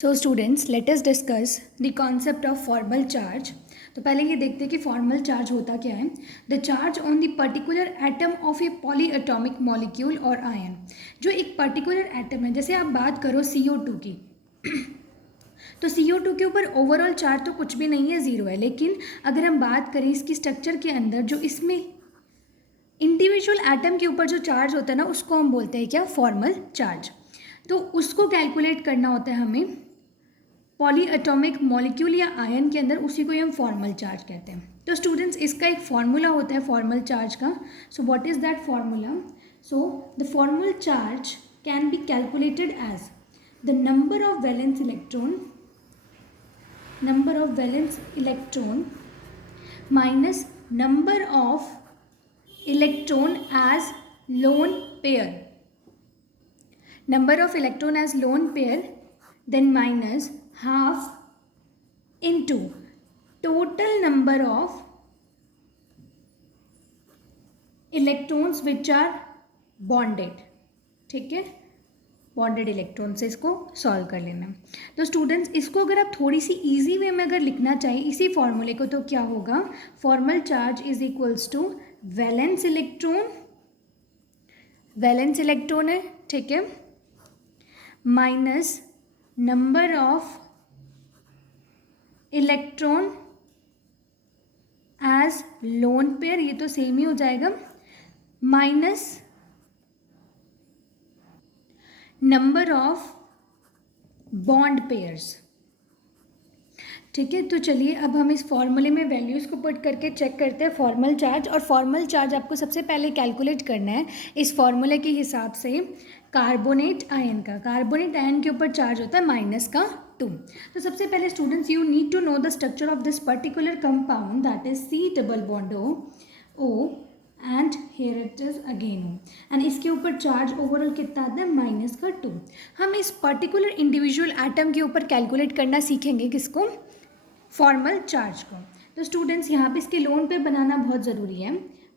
So students let us discuss the concept of formal charge. तो पहले ये देखते हैं कि फॉर्मल चार्ज होता क्या है। The charge on the particular atom of A poly atomic molecule और आयन। जो एक पर्टिकुलर एटम है, जैसे आप बात करो CO2 की तो CO2 के ऊपर ओवरऑल चार्ज तो कुछ भी नहीं है, ज़ीरो है। लेकिन अगर हम बात करें इसकी स्ट्रक्चर के अंदर जो इसमें इंडिविजुअल एटम के ऊपर जो चार्ज होता है ना, उसको हम बोलते हैं क्या, फॉर्मल चार्ज। तो उसको कैलकुलेट करना होता है हमें पॉली एटॉमिक मॉलिक्यूल या आयन के अंदर, उसी को ही हम फॉर्मल चार्ज कहते हैं। तो स्टूडेंट्स इसका एक फार्मूला होता है फॉर्मल चार्ज का। So what is that formula? So the formal charge can be calculated as the number of valence electron minus number of electron as lone pair, number of electron as lone pair, then minus half into total number of electrons which are bonded। ठीक है, bonded electron से इसको solve कर लेना। तो students इसको अगर आप थोड़ी सी इजी वे में अगर लिखना चाहिए इसी फॉर्मूले को, तो क्या होगा, formal charge is equals to valence electron है, ठीक है, minus number of electron as lone pair, ये तो सेम ही हो जाएगा, minus number of bond pairs. ठीक है, तो चलिए अब हम इस फॉर्मूले में वैल्यूज़ को पुट करके चेक करते हैं फॉर्मल चार्ज। और फॉर्मल चार्ज आपको सबसे पहले कैलकुलेट करना है इस फॉर्मूले के हिसाब से कार्बोनेट आयन का। कार्बोनेट आयन के ऊपर चार्ज होता है -2। तो सबसे पहले students you need to know the structure of this particular compound, that is C double bond O and here it is again O, and इसके ऊपर चार्ज ओवरऑल कितना आता है, -2। हम इस पर्टिकुलर इंडिविजुअल एटम के ऊपर कैलकुलेट करना सीखेंगे, किसको, फॉर्मल चार्ज को। तो स्टूडेंट्स यहाँ पे इसके लोन पे बनाना बहुत ज़रूरी है।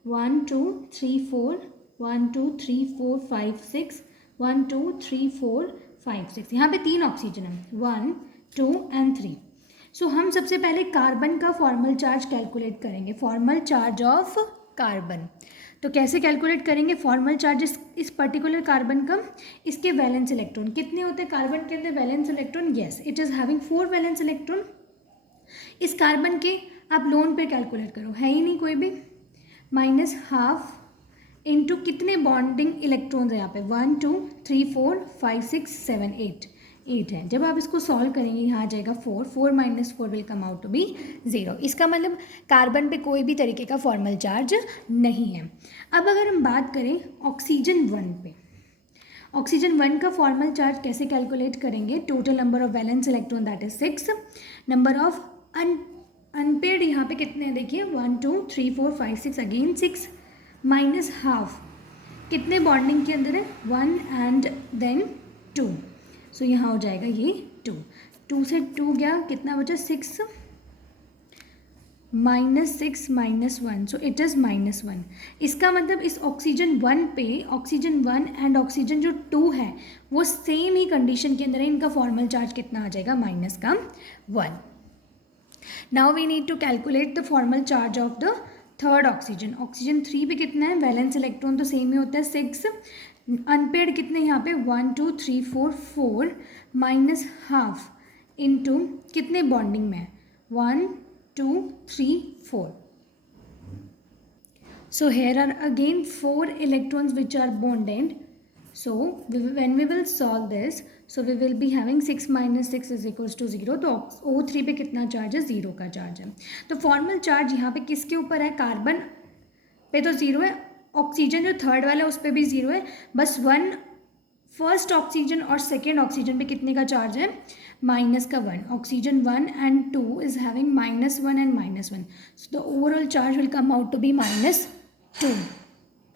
1 2 3 4 1 2 3 4 5 6 1 2 3 4 5 6, यहाँ पे 3 ऑक्सीजन है, 1 2 एंड 3। सो हम सबसे पहले कार्बन का फॉर्मल चार्ज कैलकुलेट करेंगे, फॉर्मल चार्ज ऑफ कार्बन। तो कैसे कैलकुलेट करेंगे फॉर्मल चार्ज इस पर्टिकुलर कार्बन का? इसके वैलेंस इलेक्ट्रॉन कितने होते हैं कार्बन के अंदर, valence electron, yes it is having 4 valence electron. इस कार्बन के आप लोन पे कैलकुलेट करो, है ही नहीं कोई भी, -12 इंटू कितने बॉन्डिंग इलेक्ट्रॉन्स है यहाँ पे, 1 2 3 4 5 6 7 8 है। जब आप इसको सॉल्व करेंगे यहाँ आ जाएगा 4 4 - 4 will come out to be 0। इसका मतलब कार्बन पे कोई भी तरीके का फॉर्मल चार्ज नहीं है। अब अगर हम बात करें ऑक्सीजन 1 पे, ऑक्सीजन 1 का फॉर्मल चार्ज कैसे कैलकुलेट करेंगे, total number of valence electron that is 6, number of unpaired यहाँ पे कितने हैं देखिए, 1 2 3 4 5 6 अगेन 6, माइनस हाफ कितने बॉन्डिंग के अंदर है, 1 एंड देन 2। सो यहाँ हो जाएगा ये 2 से 2 गया, कितना बचा, 6 -6 -1, सो इट इज़ -1। इसका मतलब इस ऑक्सीजन 1 पे ऑक्सीजन 1 एंड ऑक्सीजन जो 2 है वो सेम ही कंडीशन के अंदर है, इनका फॉर्मल चार्ज कितना आ जाएगा, -1। Now we need to calculate the formal charge of the third oxygen. Oxygen 3 पे कितना है, वैलेंस इलेक्ट्रॉन तो सेम ही होता है 6, अनपेड कितने यहाँ पे 1 2 3 4 4, माइनस हाफ इंटू कितने बॉन्डिंग में है, 1 2 3 4। So here are again 4 electrons which are bonded. So when we will solve this, so we will be having 6 - 6 is equals to 0। तो O3 पे कितना चार्ज है, 0 का चार्ज है। तो फॉर्मल चार्ज यहाँ पे किसके ऊपर है, कार्बन पे तो 0 है, ऑक्सीजन जो थर्ड वाला है उस पर भी 0 है, बस फर्स्ट ऑक्सीजन और सेकेंड ऑक्सीजन पे कितने का चार्ज है, -1। Oxygen 1 and 2 is having -1 and -1, so the overall charge will come out to be -2।